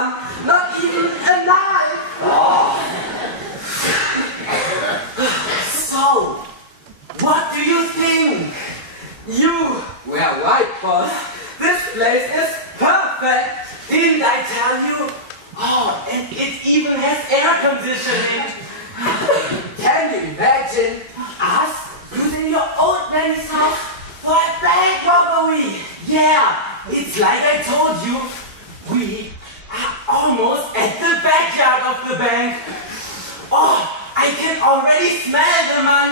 gun, not even a knife. So, what do you think? You were right, boss. This place is perfect. Didn't I tell you? Oh, and it even has air conditioning. Can you imagine us using your old man's house for a bank robbery? Yeah, it's like I told you. We are almost at the backyard of the bank. Oh, I can already smell the money.